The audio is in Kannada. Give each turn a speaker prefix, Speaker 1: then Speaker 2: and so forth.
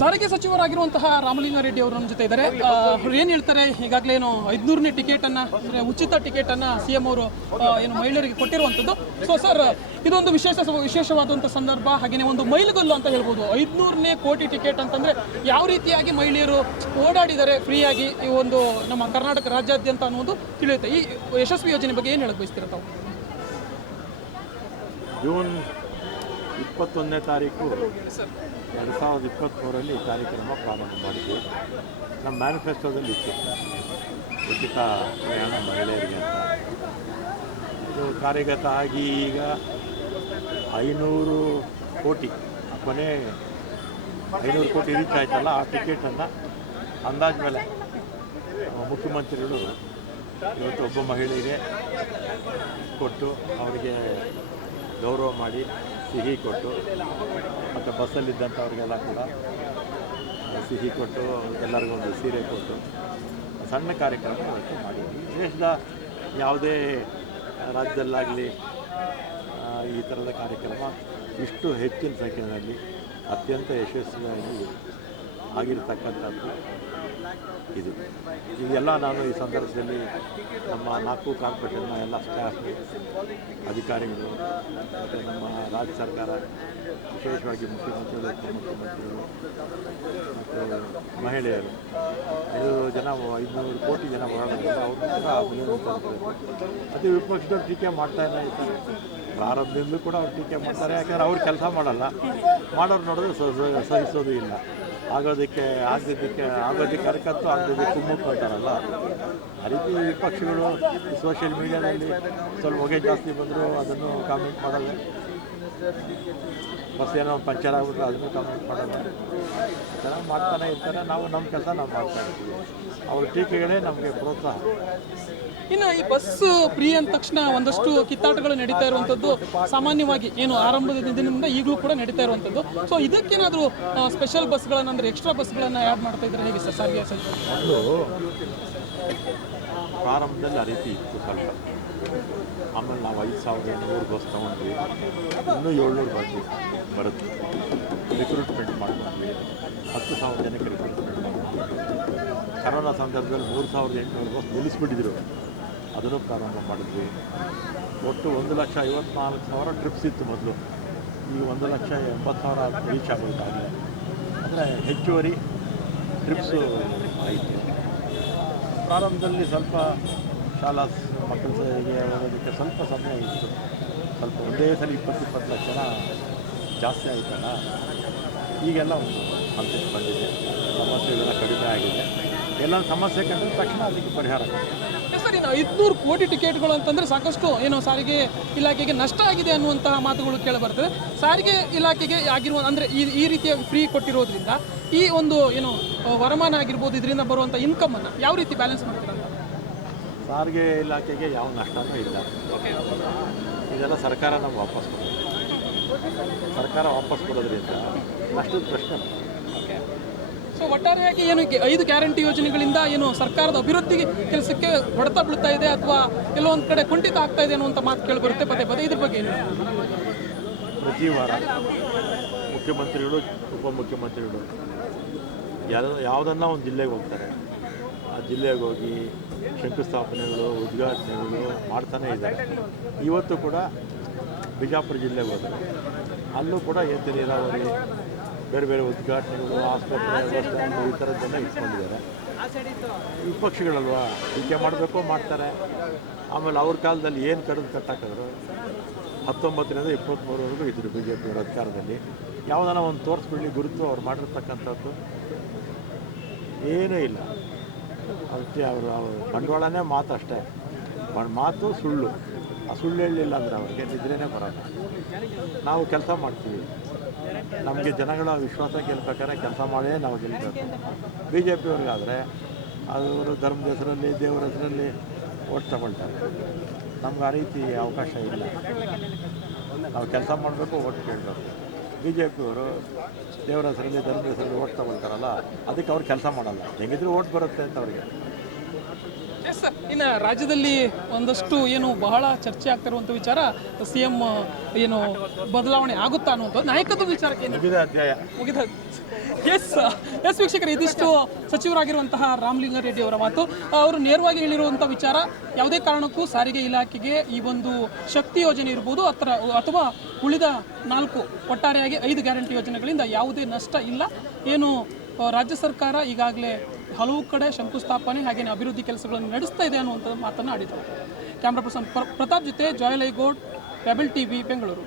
Speaker 1: ಸಾರಿಗೆ ಸಚಿವರಾಗಿರುವಂತಹ ರಾಮಲಿಂಗಾರೆಡ್ಡಿ ಅವರು ನಮ್ಮ ಜೊತೆ ಇದ್ದಾರೆ. ಏನು ಹೇಳ್ತಾರೆ? ಈಗಾಗಲೇ ಏನು ಐದ್ನೂರನೇ ಟಿಕೆಟ್ ಅನ್ನ, ಅಂದ್ರೆ ಉಚಿತ ಟಿಕೆಟ್ ಅನ್ನ ಸಿಎಂ ಅವರು ಏನು ಮಹಿಳೆಯರಿಗೆ ಕೊಟ್ಟಿರುವಂತದ್ದು ಸೊ ಸರ್ ಇದೊಂದು ವಿಶೇಷ ವಿಶೇಷವಾದಂಥ ಸಂದರ್ಭ ಹಾಗೆಯೇ ಒಂದು ಮೈಲುಗಲ್ಲು ಅಂತ ಹೇಳ್ಬೋದು. ಐದ್ನೂರನೇ ಕೋಟಿ ಟಿಕೆಟ್ ಅಂತಂದ್ರೆ ಯಾವ ರೀತಿಯಾಗಿ ಮಹಿಳೆಯರು ಓಡಾಡಿದ್ದಾರೆ ಫ್ರೀಯಾಗಿ ಈ ಒಂದು ನಮ್ಮ ಕರ್ನಾಟಕ ರಾಜ್ಯಾದ್ಯಂತ ಅನ್ನೋದು ತಿಳಿಯುತ್ತೆ. ಈ ಯಶಸ್ವಿ ಯೋಜನೆ ಬಗ್ಗೆ ಏನು ಹೇಳಕ್ ಬಯಸ್ತೀರ ತಾವು?
Speaker 2: ಇಪ್ಪತ್ತೊಂದನೇ ತಾರೀಕು ಎರಡು ಸಾವಿರದ ಇಪ್ಪತ್ತ್ಮೂರರಲ್ಲಿ ಈ ಕಾರ್ಯಕ್ರಮ ಪ್ರಾರಂಭ ಮಾಡಿದ್ವಿ. ನಮ್ಮ ಮ್ಯಾನಿಫೆಸ್ಟೋದಲ್ಲಿ ಇತ್ತು. ಉಚಿತ ಪ್ರಯಾಣ ಮಹಿಳೆಯರಿಗೆ ಅಂತ. ಇದು ಕಾರ್ಯಗತ ಆಗಿ ಈಗ ಐನೂರು ಕೋಟಿ ಕೊನೆ ಐನೂರು ಕೋಟಿ ರೀಚ್ ಆಯ್ತಲ್ಲ ಆ ಟಿಕೆಟನ್ನು ಅಂದಾಜ ಮೇಲೆ ಮುಖ್ಯಮಂತ್ರಿಗಳು ಇವತ್ತು ಒಬ್ಬ ಮಹಿಳೆಗೆ ಕೊಟ್ಟು ಅವರಿಗೆ ಗೌರವ ಮಾಡಿ ಸಿಹಿ ಕೊಟ್ಟು, ಮತ್ತು ಬಸ್ಸಲ್ಲಿದ್ದಂಥವ್ರಿಗೆಲ್ಲ ಕೂಡ ಸಿಹಿ ಕೊಟ್ಟು, ಎಲ್ಲರಿಗೂ ಒಂದು ಸೀರೆ ಕೊಟ್ಟು, ಸಣ್ಣ ಕಾರ್ಯಕ್ರಮ ಇವತ್ತು ಮಾಡಿದ್ವಿ. ದೇಶದ ಯಾವುದೇ ರಾಜ್ಯದಲ್ಲಾಗಲಿ ಈ ಥರದ ಕಾರ್ಯಕ್ರಮ ಇಷ್ಟು ಹೆಚ್ಚಿನ ಸಂಖ್ಯೆಯಲ್ಲಿ, ಅತ್ಯಂತ ಯಶಸ್ವಿಯಾಗಿ ಆಗಿರತಕ್ಕಂಥದ್ದು ಇದು. ಇದೆಲ್ಲ ನಾನು ಈ ಸಂದರ್ಭದಲ್ಲಿ ನಮ್ಮ ನಾಲ್ಕು ಕಾರ್ಪೊರೇಷನ್ನ ಎಲ್ಲ ಸ್ಟಾಫ್ ಅಧಿಕಾರಿಗಳು, ಮತ್ತು ನಮ್ಮ ರಾಜ್ಯ ಸರ್ಕಾರ, ವಿಶೇಷವಾಗಿ ಮುಖ್ಯಮಂತ್ರಿಗಳು, ಉಪಮುಖ್ಯಮಂತ್ರಿಗಳು, ಮತ್ತು ಮಹಿಳೆಯರು. ಐನೂರು ಜನ, ಐದುನೂರು ಕೋಟಿ ಜನ ಓಡಾಡೋದ್ರಿಂದ ಅವರು ಕೂಡ ಅತಿ ವಿಪಕ್ಷದವ್ರು ಟೀಕೆ ಮಾಡ್ತಾನೆ ಇರ್ತಾರೆ ಪ್ರಾರಂಭದಿಂದಲೂ ಕೂಡ ಅವ್ರು ಟೀಕೆ ಮಾಡ್ತಾರೆ. ಯಾಕಂದ್ರೆ ಅವ್ರು ಕೆಲಸ ಮಾಡಲ್ಲ. ಮಾಡೋರು ನೋಡಿದ್ರೆ ಸಹಿಸೋದು ಇಲ್ಲ. ಆಗೋದಕ್ಕೆ, ಆಗದಿದ್ದಕ್ಕೆ, ಆಗೋದಕ್ಕೆ ಅರಕತ್ತು ಆಗದಿದ್ದಕ್ಕೆ ಕುಮ್ಮಕ್ಕು ಅಂತಾರಲ್ಲ ಆ ರೀತಿ ವಿಪಕ್ಷಗಳು ಸೋಷಿಯಲ್ ಮೀಡಿಯಾದಲ್ಲಿ ಸ್ವಲ್ಪ ಹೊಗೆ ಜಾಸ್ತಿ ಬಂದರೂ ಅದನ್ನು ಕಾಮೆಂಟ್ ಮಾಡಲ್ಲ. ಬಸ್ ಏನೋ ಪಂಚರ್ ಆಗ್ಬಿಟ್ರೆ ಅದನ್ನು ಕಾಮೆಂಟ್ ಮಾಡೋದು ಚೆನ್ನಾಗಿ ಮಾಡ್ತಾನೆ ಇರ್ತಾರೆ. ನಾವು ನಮ್ಮ ಕೆಲಸ ನಾವು ಮಾಡ್ತಾ ಇರ್ತೀವಿ. ಅವ್ರ ಟೀಕೆಗಳೇ ನಮಗೆ ಪ್ರೋತ್ಸಾಹ.
Speaker 1: ಇನ್ನು ಈ ಬಸ್ ಫ್ರೀ ಅಂದ ತಕ್ಷಣ ಒಂದಷ್ಟು ಕಿತ್ತಾಟಗಳು ನಡೀತಾ ಇರುವಂಥದ್ದು ಸಾಮಾನ್ಯವಾಗಿ ಏನು ಆರಂಭದ ದಿನದಿಂದ ಈಗಲೂ ಕೂಡ ನಡೀತಾ ಇರುವಂಥದ್ದು ಸೊ ಇದಕ್ಕೇನಾದರೂ ಸ್ಪೆಷಲ್ ಬಸ್ಗಳನ್ನು ಅಂದರೆ ಎಕ್ಸ್ಟ್ರಾ ಬಸ್ಗಳನ್ನು ಆ್ಯಡ್ ಮಾಡ್ತಾ ಇದ್ದಾರೆ ಹೇಗೆ ಸರ್? ಸಾರಿಗೆ
Speaker 2: ಪ್ರಾರಂಭದಲ್ಲಿ ಆ ರೀತಿ ಇತ್ತು ಸ್ವಲ್ಪ. ಆಮೇಲೆ ನಾವು ಐದು ಸಾವಿರದ ಎಂಟುನೂರು ಬಸ್ ತೊಗೊಂಡ್ವಿ. ಇನ್ನೂ ಏಳ್ನೂರು ಬಸ್ ಬರುತ್ತೆ. ರಿಕ್ರೂಟ್ಮೆಂಟ್ ಮಾಡ್ಕೊಂಡ್ವಿ. ಹತ್ತು ಸಾವಿರ ಜನಕ್ಕೆ ರಿಕ್ರೂಟ್ಮೆಂಟ್ ಕರೋನಾ ಸಂದರ್ಭದಲ್ಲಿ ಮೂರು ಸಾವಿರದ ಎಂಟುನೂರು ಬಸ್ ನಿಲ್ಲಿಸ್ಬಿಟ್ಟಿದ್ರು. ಅದನ್ನು ಪ್ರಾರಂಭ ಮಾಡಿದ್ವಿ. ಒಟ್ಟು ಒಂದು ಲಕ್ಷ ಐವತ್ನಾಲ್ಕು ಸಾವಿರ ಟ್ರಿಪ್ಸ್ ಇತ್ತು ಮೊದಲು. ಈಗ ಒಂದು ಲಕ್ಷ ಎಂಬತ್ತು ಸಾವಿರ ರೀಚ್ ಆಗೋಯ್ತಾಗಲೇ ಅಂದರೆ ಹೆಚ್ಚುವರಿ ಟ್ರಿಪ್ಸು ಆಯಿತು. ಪ್ರಾರಂಭದಲ್ಲಿ ಸ್ವಲ್ಪ ಶಾಲಾ ಮಕ್ಕಳಿಗೆ ಓದೋದಕ್ಕೆ ಸ್ವಲ್ಪ ಸಮಯ ಇತ್ತು. ಸ್ವಲ್ಪ ಒಂದೇ ಸಲ ಇಪ್ಪತ್ತು ಇಪ್ಪತ್ತು ಲಕ್ಷ ಜನ ಜಾಸ್ತಿ ಆಯಿತಲ್ಲ? ಈಗೆಲ್ಲ ಹಂತಕ್ಕೆ ಬಂದಿದೆ. ಸಮಸ್ಯೆಗಳೆಲ್ಲ ಕಡಿಮೆ ಆಗಿದೆ. ಎಲ್ಲ ಸಮಸ್ಯೆ ಕಂಡ್ರೆ ತಕ್ಷಣ ಅದಕ್ಕೆ ಪರಿಹಾರ
Speaker 1: ಸರಿ ಇನ್ನು ಐದುನೂರು ಕೋಟಿ ಟಿಕೆಟ್ಗಳು ಅಂತಂದರೆ ಸಾಕಷ್ಟು ಏನು ಸಾರಿಗೆ ಇಲಾಖೆಗೆ ನಷ್ಟ ಆಗಿದೆ ಅನ್ನುವಂತಹ ಮಾತುಗಳು ಕೇಳಿಬರ್ತದೆ ಸಾರಿಗೆ ಇಲಾಖೆಗೆ ಆಗಿರುವ ಅಂದರೆ ಈ ಈ ರೀತಿಯ ಫ್ರೀ ಕೊಟ್ಟಿರೋದ್ರಿಂದ ಈ ಒಂದು, ಏನು, ವರಮಾನ ಆಗಿರ್ಬೋದು, ಇದರಿಂದ ಬರುವಂಥ ಇನ್ಕಮನ್ನು ಯಾವ ರೀತಿ ಬ್ಯಾಲೆನ್ಸ್ ಮಾಡ್ತೀರಾ? ಅಂತ
Speaker 2: ಸಾರಿಗೆ ಇಲಾಖೆಗೆ ಯಾವ ನಷ್ಟನೂ ಇಲ್ಲ. ಇದೆಲ್ಲ ಸರ್ಕಾರ ನಮ್ಗೆ ವಾಪಸ್ ಕೊಡೋದು. ಸರ್ಕಾರ ವಾಪಸ್ ಕೊಡೋದ್ರಿಂದ ನಷ್ಟದ ಪ್ರಶ್ನೆ.
Speaker 1: ಸೊ ಒಟ್ಟಾರೆಯಾಗಿ ಏನು ಐದು ಗ್ಯಾರಂಟಿ ಯೋಜನೆಗಳಿಂದ ಏನು ಸರ್ಕಾರದ ಅಭಿವೃದ್ಧಿ ಕೆಲಸಕ್ಕೆ ಹೊಡೆತ ಬೀಳ್ತಾ ಇದೆ ಅಥವಾ ಕೆಲವೊಂದು ಕಡೆ ಕುಂಠಿತ ಆಗ್ತಾ ಇದೆ ಅನ್ನುವಂಥ ಮಾತು ಕೇಳಿಬರುತ್ತೆ. ಪದೇ ಪದೇ ಇದ್ರ ಬಗ್ಗೆ ಏನು
Speaker 2: ಪ್ರತಿ ವಾರ ಮುಖ್ಯಮಂತ್ರಿಗಳು ಉಪಮುಖ್ಯಮಂತ್ರಿಗಳು ಯಾವ ಯಾವುದನ್ನ ಒಂದು ಜಿಲ್ಲೆಗೆ ಹೋಗ್ತಾರೆ. ಆ ಜಿಲ್ಲೆಗೆ ಹೋಗಿ ಶಂಕುಸ್ಥಾಪನೆಗಳು, ಉದ್ಘಾಟನೆಗಳು ಮಾಡ್ತಾನೇ ಇದ್ದಾರೆ. ಇವತ್ತು ಕೂಡ ಬಿಜಾಪುರ ಜಿಲ್ಲೆಗೆ ಹೋದರು ಅಲ್ಲೂ ಕೂಡ ಎದ್ದು ನೀರಾವರಿ, ಬೇರೆ ಬೇರೆ ಉದ್ಘಾಟನೆಗಳು, ಆಸ್ಪತ್ರೆ ಈ ಥರದ್ದೆಲ್ಲ ಇಟ್ಕೊಂಡಿದ್ದಾರೆ. ವಿಪಕ್ಷಗಳಲ್ವಾ ಟೀಕೆ ಮಾಡಬೇಕು ಮಾಡ್ತಾರೆ. ಆಮೇಲೆ ಅವ್ರ ಕಾಲದಲ್ಲಿ ಏನು ಕಡಿದು ಕಟ್ಟಾಕಿದ್ರು? ಹತ್ತೊಂಬತ್ತರಿಂದ ಇಪ್ಪತ್ತ್ಮೂರವರೆಗೂ ಇದ್ದರು ಬಿ ಜೆ ಪಿಯವರು ಅಧಿಕಾರದಲ್ಲಿ. ಯಾವುದನ್ನ ಒಂದು ತೋರಿಸ್ಬಿಡ್ಲಿ ಗುರುತು ಅವ್ರು ಮಾಡಿರ್ತಕ್ಕಂಥದ್ದು. ಏನೂ ಇಲ್ಲ. ಅದಕ್ಕೆ ಅವರು ಬಂಡವಾಳನೇ ಮಾತು ಅಷ್ಟೇ. ಮಾತು ಸುಳ್ಳು. ಆ ಸುಳ್ಳು ಹೇಳಲಿಲ್ಲ ಅಂದರೆ ಅವ್ರಿಗೆ ನಿದ್ರೆನೇ ಬರೋಲ್ಲ. ನಾವು ಕೆಲಸ ಮಾಡ್ತೀವಿ. ನಮಗೆ ಜನಗಳ ವಿಶ್ವಾಸ ಗೆಲ್ಬೇಕಾದ್ರೆ ಕೆಲಸ ಮಾಡೇ ನಾವು ಗೆಲ್ಲಬೇಕು ಬಿ ಜೆ ಪಿಯವ್ರಿಗಾದರೆ ಅವರು ಧರ್ಮದ ಹೆಸರಲ್ಲಿ, ದೇವರ ಹೆಸರಲ್ಲಿ ಓಟ್ ತಗೊಳ್ತಾರೆ. ನಮ್ಗೆ ಆ ರೀತಿ ಅವಕಾಶ ಇಲ್ಲ. ನಾವು ಕೆಲಸ ಮಾಡಬೇಕು ಓಟ್ ಕೇಳಬೇಕು. ಬಿ ಜೆ ಪಿಯವರು ದೇವರ ಹೆಸರಲ್ಲಿ, ಧರ್ಮದ ಹೆಸರಲ್ಲಿ ಓಟ್ ಅದಕ್ಕೆ ಅವ್ರು ಕೆಲಸ ಮಾಡಲ್ಲ. ಹೆಂಗಿದ್ರು ಓಟ್ ಬರುತ್ತೆ ಅಂತ ಅವ್ರಿಗೆ.
Speaker 1: ಎಸ್ ಸರ್ ಇನ್ನು ರಾಜ್ಯದಲ್ಲಿ ಒಂದಷ್ಟು ಏನು ಬಹಳ ಚರ್ಚೆ ಆಗ್ತಿರುವಂಥ ವಿಚಾರ ಸಿ ಎಂ ಏನು ಬದಲಾವಣೆ ಆಗುತ್ತಾ ಅನ್ನುವಂಥದ್ದು. ನಾಯಕತ್ವ ವಿಚಾರಕ್ಕೆ ಏನು
Speaker 2: ಮುಗಿದ ಅಧ್ಯಾಯ.
Speaker 1: ಮುಗಿದ ಎಸ್ ಎಸ್ ವೀಕ್ಷಕರು ಇದಿಷ್ಟು ಸಚಿವರಾಗಿರುವಂತಹ ರಾಮಲಿಂಗಾರೆಡ್ಡಿ ಅವರ ಮಾತು. ಅವರು ನೇರವಾಗಿ ಹೇಳಿರುವಂಥ ವಿಚಾರ ಯಾವುದೇ ಕಾರಣಕ್ಕೂ ಸಾರಿಗೆ ಇಲಾಖೆಗೆ ಈ ಒಂದು ಶಕ್ತಿ ಯೋಜನೆ ಇರ್ಬೋದು ಅಥವಾ ಅಥವಾ ಉಳಿದ ನಾಲ್ಕು ಒಟ್ಟಾರೆಯಾಗಿ ಐದು ಗ್ಯಾರಂಟಿ ಯೋಜನೆಗಳಿಂದ ಯಾವುದೇ ನಷ್ಟ ಇಲ್ಲ. ಏನು ರಾಜ್ಯ ಸರ್ಕಾರ ಈಗಾಗಲೇ ಹಲವು ಕಡೆ ಶಂಕುಸ್ಥಾಪನೆ ಹಾಗೆಯೇ ಅಭಿವೃದ್ಧಿ ಕೆಲಸಗಳನ್ನು ನಡೆಸ್ತಾ ಇದೆ ಅನ್ನುವಂಥ ಮಾತನ್ನು ಆಡಿದರು. ಕ್ಯಾಮ್ರಾ ಪರ್ಸನ್ ಪ್ರ- ಪ್ರತಾಪ್ ಜೊತೆ ಜಯಲೈಗೌಡ್ ರೆಬೆಲ್ ಟಿ ವಿ ಬೆಂಗಳೂರು.